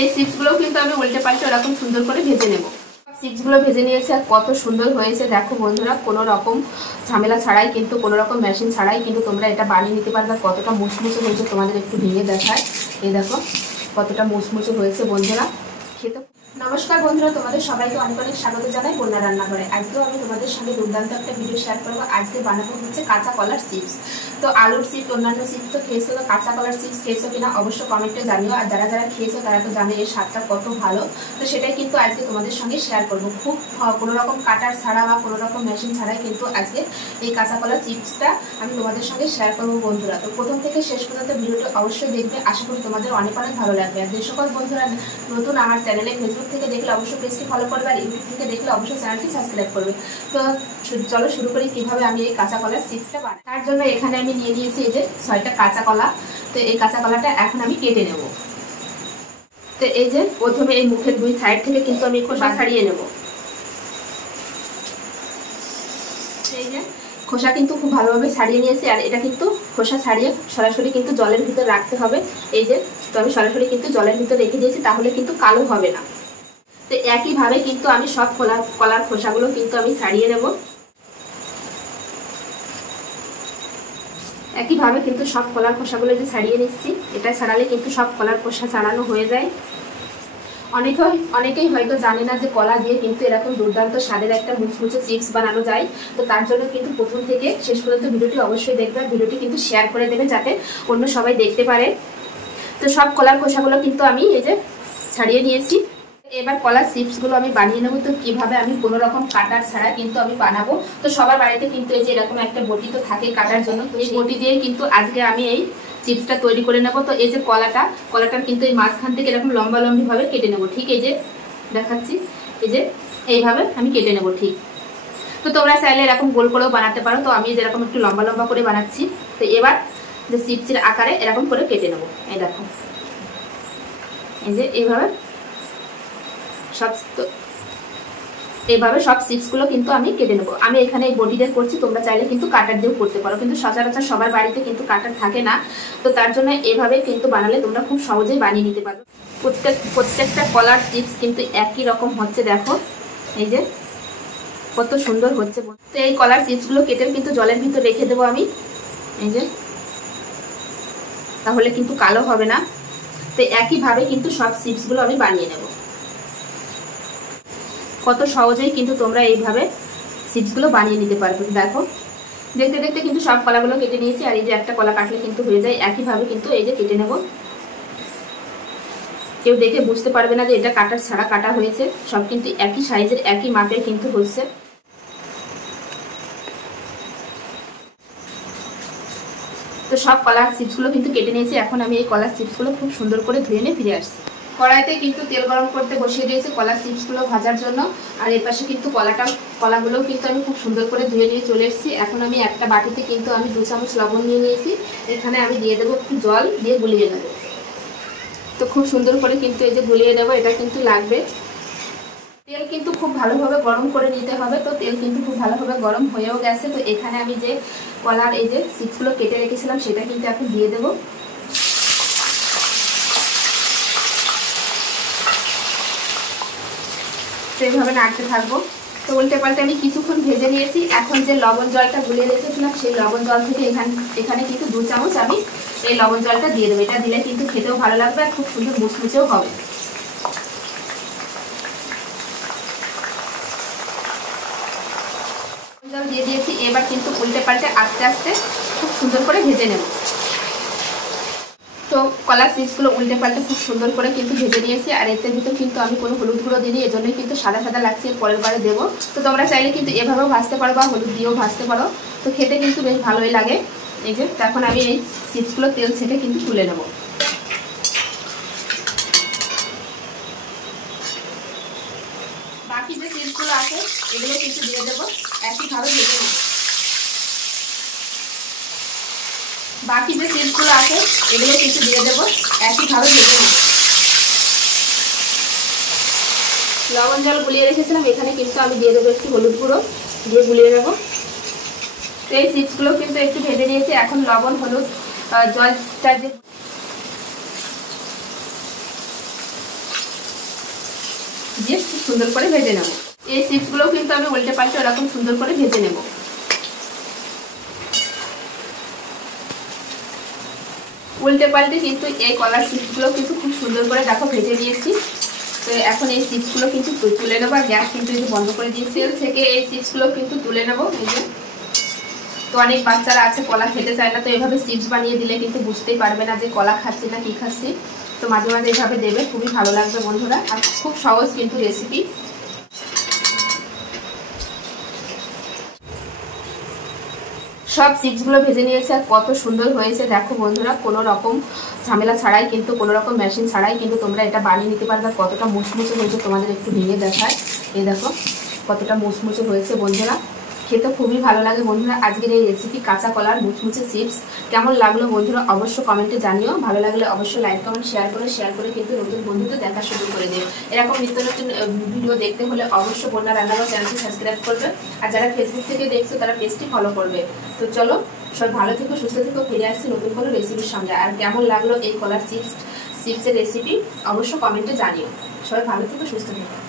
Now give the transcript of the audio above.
এই চিপসগুলো কিন্তু আমি উল্টে পাল্টে এরকম সুন্দর করে ভেজে নেব। চিপসগুলো ভেজে নিয়েছি আর কত সুন্দর হয়েছে দেখো বন্ধুরা, কোনো রকম ঝামেলা ছাড়াই কিন্তু, কোনো রকম মেশিন ছাড়াই কিন্তু তোমরা এটা বানিয়ে নিতে পারবে। কতটা মুচমুচে হয়েছে তোমাদের একটু ভেঙে দেখায়। এই দেখো কতটা মুচমুচে হয়েছে বন্ধুরা, খেতে। নমস্কার বন্ধুরা, তোমাদের সবাইকে অনেক অনেক স্বাগত জানাই বন্যা রান্নাঘরে। আজকেও আমি তোমাদের সঙ্গে দুর্দান্ত একটা ভিডিও শেয়ার করবো। আজকে বানাবো হচ্ছে কাঁচা কলার চিপস। তো আলুর চিপস, অন্যান্য চিপস তো খেয়েছো, তো কাঁচা কলার চিপস খেয়েছো কিনা অবশ্য কমেন্টে জানিও। আর যারা যারা খেয়েছো তারা তো জানে এর স্বাদটা কত ভালো। তো সেটাই কিন্তু আজকে তোমাদের সঙ্গে শেয়ার করবো। খুব কোনো রকম কাটার ছাড়া বা কোনো রকম মেশিন ছাড়াই কিন্তু আজকে এই কাঁচা কলার চিপসটা আমি তোমাদের সঙ্গে শেয়ার করবো বন্ধুরা। তো প্রথম থেকে শেষ পর্যন্ত ভিডিওটা অবশ্যই দেখবে, আশা করি তোমাদের অনেক অনেক ভালো লাগবে। আর যে সকল বন্ধুরা নতুন আমার চ্যানেলে ফেসবুক থেকে দেখলে অবশ্যই পেজটি ফলো করবে, আর ইউটিউব থেকে দেখলে অবশ্যই চ্যানেলটি সাবস্ক্রাইব করবে। তো চলো শুরু করি কিভাবে আমি এই কাঁচা কলার চিপসটা বানাই। তার জন্য এখানে আমি নিয়ে নিয়েছি এই যে 6টা কাঁচা কলা। তো এই কাঁচা কলাটা এখন আমি কেটে নেব। তো এই যে প্রথমে এই মুখের দুই সাইড থেকে কিন্তু আমি খোসা ছাড়িয়ে নেব। এই যে খোসা কিন্তু খুব ভালোভাবে ছাড়িয়ে নিয়েছি, আর এটা কিন্তু খোসা ছাড়িয়ে সরাসরি কিন্তু জলের ভিতর রাখতে হবে। এই যে তো আমি সরাসরি কিন্তু জলের ভিতর রেখে দিয়েছি, তাহলে কিন্তু কালো হবে না। তো একইভাবে কিন্তু আমি সব কলার খোসাগুলো কিন্তু আমি ছাড়িয়ে নেব। একইভাবে কিন্তু সব কলার খোসাগুলো যে ছাড়িয়ে নিচ্ছি, এটা ছাড়ালে কিন্তু সব কলার খোসা ছাড়ানো হয়ে যায়। অনেকেই হয়তো জানে না যে কলা দিয়ে কিন্তু এরকম দুর্দান্ত স্বাদের একটা মুচমুচে চিপস বানানো যায়। তো তার জন্য কিন্তু প্রথম থেকে শেষ পর্যন্ত ভিডিওটি অবশ্যই দেখবে। ভিডিওটি কিন্তু শেয়ার করে দেবে যাতে অন্য সবাই দেখতে পারে। তো সব কলার খোসাগুলো কিন্তু আমি এই যে ছাড়িয়ে নিয়েছি। এবার কলার চিপসগুলো আমি বানিয়ে নেবো। তো কিভাবে আমি কোনো রকম কাটার ছাড়া কিন্তু আমি বানাবো। তো সবার বাড়িতে কিন্তু এই যে এরকম একটা বটি তো থাকে কাটার জন্য, তো এই বটি দিয়ে কিন্তু আজকে আমি এই চিপসটা তৈরি করে নেব। তো এই যে কলাটার কিন্তু এই মাঝখান থেকে এরকম লম্বা লম্বি ভাবে কেটে নেব। ঠিক এই যে দেখাচ্ছি, এই যে এইভাবে আমি কেটে নেব। ঠিক তো তোমরা চাইলে এরকম গোল করেও বানাতে পারো। তো আমি যেরকম একটু লম্বা লম্বা করে বানাচ্ছি। তো এবার যে চিপসের আকারে এরকম করে কেটে নেব। এই দেখো এই যে এইভাবে এইভাবে সব চিপসগুলো কিন্তু আমি কেটে নেবো। আমি এখানে এই বটি দিয়ে করছি, তোমরা চাইলে কিন্তু কাটার দিয়েও করতে পারো, কিন্তু সচরাচর সবার বাড়িতে কিন্তু কাটার থাকে না। তো তার জন্য এভাবে কিন্তু বানালে তোমরা খুব সহজেই বানিয়ে নিতে পারবে। প্রত্যেকটা কলার চিপস কিন্তু একই রকম হচ্ছে, দেখো এই যে কত সুন্দর হচ্ছে। তো এই কলার চিপসগুলো কেটে কিন্তু জলের ভিতর রেখে দেবো আমি, এই যে তাহলে কিন্তু কালো হবে না। তো একইভাবে কিন্তু সব চিপসগুলো আমি বানিয়ে নেব। কত সহজেই কিন্তু তোমরা এইভাবে চিপসগুলো বানিয়ে নিতে পারবে। দেখো দেখতে দেখতে কিন্তু সব কলাগুলো কেটে নিয়েছি, আর এই যে একটা কলা কাটলে কিন্তু হয়ে যায়। একইভাবে কিন্তু এই যে কেটে নেব। কেউ দেখে বুঝতে পারবে না যে এটা কাটার ছাড়া কাটা হয়েছে, সব কিন্তু একই সাইজের একই মাপের কিন্তু হচ্ছে। তো সব কলার চিপসগুলো কিন্তু কেটে নিয়েছি। এখন আমি এই কলার চিপসগুলো খুব সুন্দর করে ধুয়ে নিয়ে ফিরে আসছি। কড়াইতে কিন্তু তেল গরম করতে বসিয়ে দিয়েছি কলার চিপসগুলো ভাজার জন্য। আর এর পাশে কিন্তু কলাগুলোও কিন্তু আমি খুব সুন্দর করে ধুয়ে নিয়ে চলে এসেছি। এখন আমি একটা বাটিতে কিন্তু আমি 2 চামচ লবণ নিয়ে নিয়েছি। এখানে আমি দিয়ে দেবো একটু জল, দিয়ে গুলিয়ে নেবো। তো খুব সুন্দর করে কিন্তু এই যে গুলিয়ে নেবো, এটা কিন্তু লাগবে। তেল কিন্তু খুব ভালোভাবে গরম করে নিতে হবে। তো তেল কিন্তু খুব ভালোভাবে গরম হয়েও গেছে। তো এখানে আমি যে কলার এই যে চিপসগুলো কেটে রেখেছিলাম সেটা কিন্তু এখন দিয়ে দেবো। তো এইভাবে নাড়তে থাকবো। তো উল্টে পাল্টে আমি কিছুক্ষণ ভেজে নিয়েছি। এখন যে লবণ জলটা গুলিয়ে রেখেছিলাম সেই লবণ জল থেকে এখানে কিন্তু 2 চামচ আমি এই লবণ জলটা দিয়ে দেবো। এটা দিলে কিন্তু খেতেও ভালো লাগবে আর খুব সুন্দর মুচমুচেও হবে। জল দিয়ে দিয়েছি। এবার কিন্তু উল্টে পাল্টে আস্তে আস্তে খুব সুন্দর করে ভেজে নেব। তো কলার চিপসগুলো উল্টে পাল্টে খুব সুন্দর করে কিন্তু ভেজে নিয়েছি। আর এতে ভিতর কিন্তু আমি কোনো হলুদ গুঁড়ো দিইনি, এজন্যই কিন্তু সাদা সাদা লাগছে। পরের বারে দেবো। তো তোমরা চাইলে কিন্তু এভাবেও ভাজতে পারো বা হলুদ দিয়েও ভাজতে পারো। তো খেতে কিন্তু বেশ ভালোই লাগে। এই যে তখন আমি এই চিপসগুলো তেল ছেঁকে কিন্তু তুলে নেব। বাকি যে চিপসগুলো আছে এগুলো কিন্তু দিয়ে দেবো, একইভাবে ভেজে নেব। বাকি যে চিপসগুলো আছে এগুলো কিন্তু দিয়ে দেবো, একইভাবে ভেজে নেব। লবণ জল গুলিয়ে রেখেছিলাম, এখানে কিন্তু আমি দিয়ে দেবো একটু হলুদ গুঁড়ো, দিয়ে গুলিয়ে নেব। তো এই চিপসগুলো কিন্তু একটু ভেজে নিয়েছি। এখন লবণ হলুদ জলটা যে দিয়ে খুব সুন্দর করে ভেজে নেব। এই চিপসগুলোও কিন্তু আমি উল্টে পাল্টে ওরকম সুন্দর করে ভেজে নেব। উল্টে পাল্টে কিন্তু এই কলার চিপসগুলো কিন্তু খুব সুন্দর করে দেখো ভেজে নিয়েছি। তো এখন এই চিপসগুলো কিন্তু তুলে নেবো, আর গ্যাস কিন্তু একটু বন্ধ করে দিয়েছি। তেল থেকে এই চিপসগুলো কিন্তু তুলে নেবো। এই যে, তো অনেক বাচ্চারা আছে কলা খেতে চায় না, তো এভাবে চিপস বানিয়ে দিলে কিন্তু বুঝতেই পারবে না যে কলা খাচ্ছি না কি খাচ্ছি। তো মাঝে মাঝে এভাবে দেবে, খুবই ভালো লাগবে বন্ধুরা, আর খুব সহজ কিন্তু রেসিপি। সব চিপসগুলো ভেজে নিয়েছে, আর কত সুন্দর হয়েছে দেখো বন্ধুরা। কোনো রকম ঝামেলা ছাড়াই কিন্তু, কোনো রকম মেশিন ছাড়াই কিন্তু তোমরা এটা বানিয়ে নিতে পারবে। কতটা মুচমুচে হয়েছে তোমাদের একটু ভেঙে দেখায়। এই দেখো কতটা মুচমুচে হয়েছে বন্ধুরা, খেতে খুবই ভালো লাগে বন্ধুরা। আজকের এই রেসিপি কাঁচা কলার মুচমুচে চিপস কেমন লাগলো বন্ধুরা অবশ্য কমেন্টে জানিও। ভালো লাগলে অবশ্যই লাইক কমেন্ট শেয়ার করে কিন্তু নতুন বন্ধুদের দেখা শুরু করে দিও। এরকম নিত্য নতুন ভিডিও দেখতে হলে অবশ্যই বন্যা রান্নাঘর চ্যানেলটি সাবস্ক্রাইব করবে, আর যারা ফেসবুক থেকে দেখছো তারা পেজটি ফলো করবে। তো চলো সবাই ভালো থেকো, সুস্থ থেকো, ফিরে আসছি নতুন কোনো রেসিপির সঙ্গে। আর কেমন লাগলো এই কলার চিপসের রেসিপি অবশ্যই কমেন্টে জানিও। সবাই ভালো থেকো, সুস্থ থেকো।